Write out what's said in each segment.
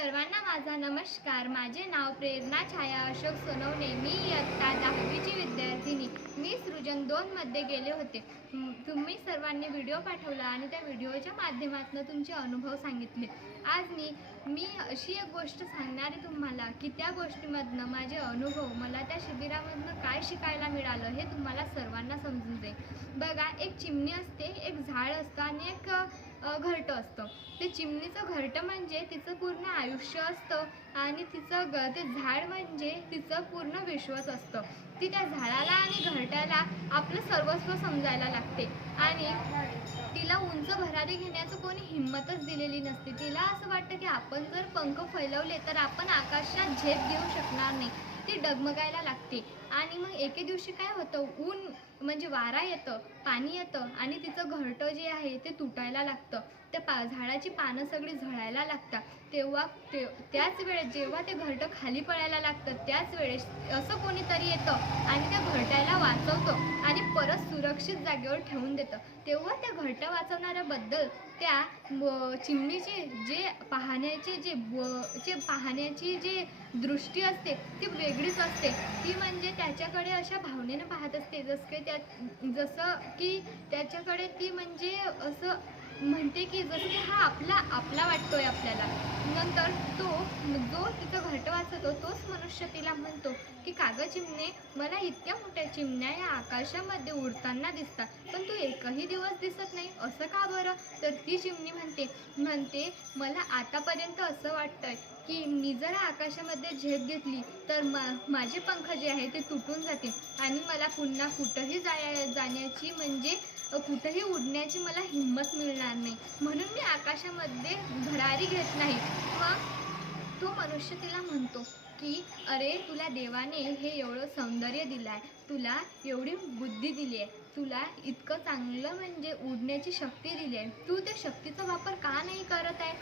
सर्वांना माझा नमस्कार. माझे नाव प्रेरणा छाया अशोक सोनवणे. मी इयत्ता 10वीची विद्यार्थिनी. मी सृजन 2 मध्ये गेले होते. तुम्ही सर्वांनी व्हिडिओ पाठवला आणि त्या व्हिडिओच्या माध्यमातून तुमचे अनुभव सांगितले. आज मी अशी एक गोष्ट सांगणार आहे तुम्हाला की त्या गोष्टीमधनं माझे अनुभव, मला त्या शिबिरामधनं काय शिकायला मिळालं हे तुम्हाला सर्वांना समजून जाईल. बघा, एक चिमणी असते, एक झाड असतं आणि एक घरटं असतं. ते चिमणीचं घरटं म्हणजे तिचं पूर्ण आयुष्य असतं आणि तिचं ते झाड म्हणजे तिचं पूर्ण विश्वच असतं. ती त्या झाडाला आणि घरट्याला आपलं सर्वस्व समजायला लागते आणि तिला उंच भरारी घेण्याचं कोणी हिंमतच दिलेली नसते. तिला असं वाटतं की आपण जर पंख फैलवले तर आपण आकाशात झेप घेऊ शकणार नाही. ती डगमगायला लागते आणि मग एके दिवशी काय होतं, ऊन म्हणजे वारा येतं, पाणी येतं आणि तिचं घरटं जे आहे ते तुटायला लागतं. त्या झाडाची पानं सगळी झळायला लागतात. तेव्हा त्याच वेळेस जेव्हा ते घरटं खाली पडायला लागतं त्याच वेळेस असं कोणीतरी येतं आणि त्या घरट्याला वाचवतं आणि परत सुरक्षित जागेवर ठेवून देतं. तेव्हा त्या घरटं वाचवणाऱ्याबद्दल त्या चिमणीची जे पाहण्याची जी दृष्टी असते ती वेगळीच असते. ती म्हणजे त्याच्याकडे अशा भावनेनं पाहत असते जसं की त्याच्याकडे ती म्हणजे असं म्हणते की जसं की हा आपला वाटतोय आपल्याला. नंतर जो तिचं घरटं वाचवतो तोच मनुष्य तिला म्हणतो की कागं चिमणे, मला इतक्या मोठ्या चिमण्या या आकाशामध्ये उडताना दिसतात, पण तू एकही दिवस दिसत नाही, असं का बरं? तर ती चिमणी म्हणते मला आतापर्यंत असं वाटतंय की मी जर आकाशामध्ये झेप घेतली तर माझे पंख जे आहे ते तुटून जातील आणि मला पुन्हा कुठंही जाण्याची म्हणजे कुठंही उडण्याची मला हिंमत मिळणार नाही, म्हणून मी आकाशामध्ये भरारी घेत नाही. मग तो मनुष्य तिला म्हणतो की अरे, तुला देवाने हे एवढं सौंदर्य दिलं आहे, तुला एवढी बुद्धी दिली आहे, तुला इतकं चांगलं म्हणजे उडण्याची शक्ती दिली आहे, तू त्या शक्तीचा वापर का नाही करत आहे?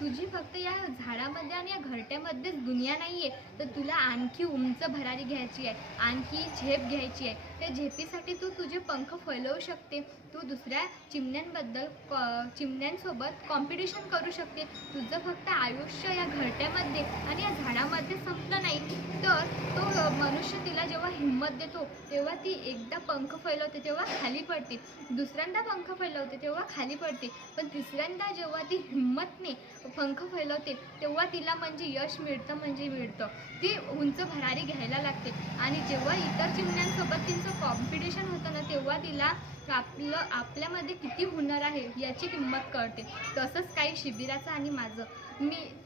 तुझी फक्त या झाडामध्ये आणि या घरट्यामध्येच दुनिया नाही आहे, तर तुला आणखी उंच भरारी घ्यायची आहे, आणखी झेप घ्यायची आहे. त्या झेपीसाठी तू तुझे पंख फैलवू शकते, तू दुसऱ्या चिमण्यांसोबत कॉम्पिटिशन करू शकते. तुझं फक्त आयुष्य या घरट्यामध्ये आणि या झाडामध्ये संपलं नाही. तर तो मनुष्य तिला जेव्हा हिंमत देतो तेव्हा ती एकदा पंख फैलवते तेव्हा खाली पडते, दुसऱ्यांदा पंख फैलवते तेव्हा खाली पडते, पण तिसऱ्यांदा जेव्हा ती हिंमतने पंख फैलवते तेव्हा तिला म्हणजे यश मिळतं. ती उंच भरारी घ्यायला लागते आणि जेव्हा इतर चिमण्यांसोबत तिचं कॉम्पिटिशन होतं ना तेव्हा तिला आपल्यामध्ये किती हुनर आहे याची किंमत कळते. तसंच काही शिबिराचं आणि माझं,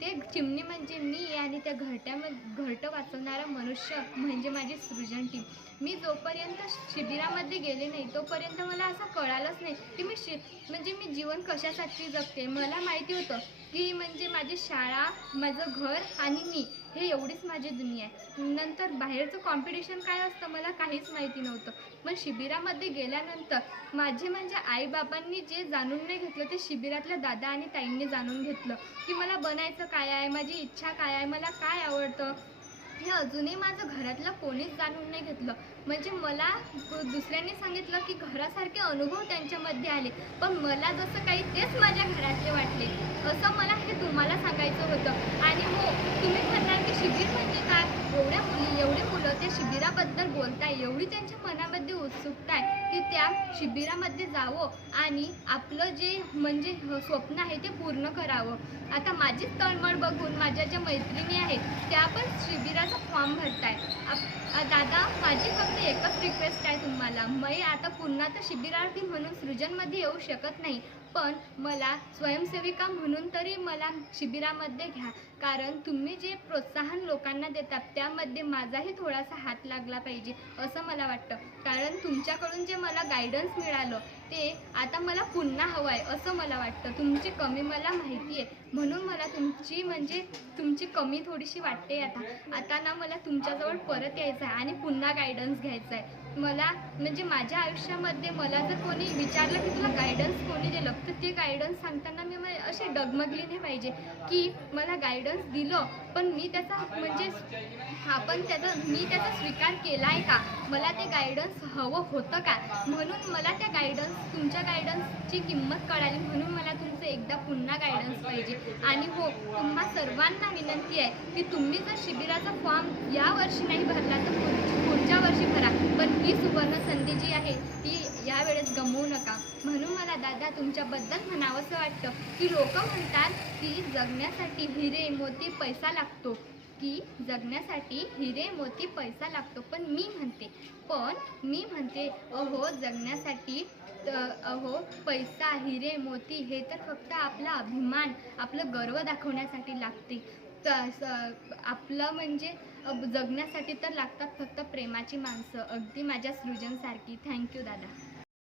ते चिमणी म्हणजे मी आणि त्या घरटं वाचवणारा मनुष्य म्हणजे माझी सृजन टीम. मी जोपर्यंत शिबिरामध्ये गेले नाही तोपर्यंत मला असं कळालंच नाही की मी जीवन कशासाठी जगते. मला माहिती होतं की म्हणजे माझी शाळा, माझं घर आणि मी हे एवढीच माझी दुनिया आहे. नंतर बाहेरचं कॉम्पिटिशन काय असतं मला काहीच माहिती नव्हतं. पण शिबिरामध्ये गेल्यानंतर माझे म्हणजे आईबाबांनी जे जाणून नाही घेतलं ते शिबिरातल्या दादा आणि ताईंनी जाणून घेतलं की मला बनायचं काय आहे, माझी इच्छा काय आहे, मला काय आवडतं हे अजूनही माझं घरातलं कोणीच जाणून नाही घेतलं. म्हणजे मला दुसऱ्यांनी सांगितलं की घरासारखे अनुभव त्यांच्यामध्ये आले, पण मला जसं काही तेच माझ्या घरातले वाटले. असं मला हे तुम्हाला सांगायचं होतं. आणि हो, तुम्ही म्हणणार की शिबिर म्हणजे काय? एवढे मुलं त्या शिबिराबद्दल बोलताय, एवढी त्यांच्या मनामध्ये उत्सुकता आहे की त्या शिबिरामध्ये जावं आणि आपलं जे म्हणजे स्वप्न आहे ते पूर्ण करावं. आता माझीच तळमळ बघून माझ्या ज्या मैत्रिणी आहेत त्या पण शिबिराचा फॉर्म भरताय. दादा, माझी फक्त एकच रिक्वेस्ट आहे तुम्हाला, मी आता पुन्हा तर शिबिरार्थी म्हणून सृजनमध्ये येऊ शकत नाही, पण मला स्वयंसेविका म्हणून तरी मला शिबिरामध्ये घ्या, कारण तुम्ही जे प्रोत्साहन लोकांना देतात त्यामध्ये माझाही थोडासा हात लागला पाहिजे असं मला वाटतं. कारण तुमच्याकडून जे मला गायडन्स मिळालं ते आता मला पुन्हा हवं आहे असं मला वाटतं. तुमची कमी मला माहिती आहे, म्हणून मला तुमची कमी थोडीशी वाटते. आता ना मला तुमच्याजवळ परत यायचं आहे आणि पुन्हा गायडन्स घ्यायचा आहे. मला म्हणजे माझ्या आयुष्यामध्ये मला जर कोणी विचारलं की तुला गायडन्स कोणी दिलं, तर ते गायडन्स सांगताना मी अशी डगमगली नाही पाहिजे की मला गायडन्स दिलं पण मी त्याचा स्वीकार केला आहे का, मला ते गायडन्स हवं होतं का, म्हणून मला तुमच्या गायडन्सची किंमत कळाली, म्हणून मला तुमचं एकदा पुन्हा गायडन्स पाहिजे. आणि हो, तुम्हा सर्वांना विनंती आहे की तुम्ही जर शिबिराचा फॉर्म या वर्षी नाही भरला तर पुढच्या वर्षी भरा, पण ही सुवर्ण संधी जी आहे ती यावेळेस गमवू नका. म्हणून मला दादा तुमच्याबद्दल म्हणावंसं वाटतं की लोक म्हणतात की जगण्यासाठी हिरे मोती पैसा लागतो, पैसा लागतो, पण मी म्हणते अहो जगण्यासाठी अहो पैसा हिरे मोती हे तर फक्त आपला अभिमान, आपलं गर्व दाखवण्यासाठी लागते. आपलं म्हणजे जगण्यासाठी तर लागतात फक्त प्रेमाची माणसं, अगदी माझ्या सृजनसारखी. थँक्यू दादा.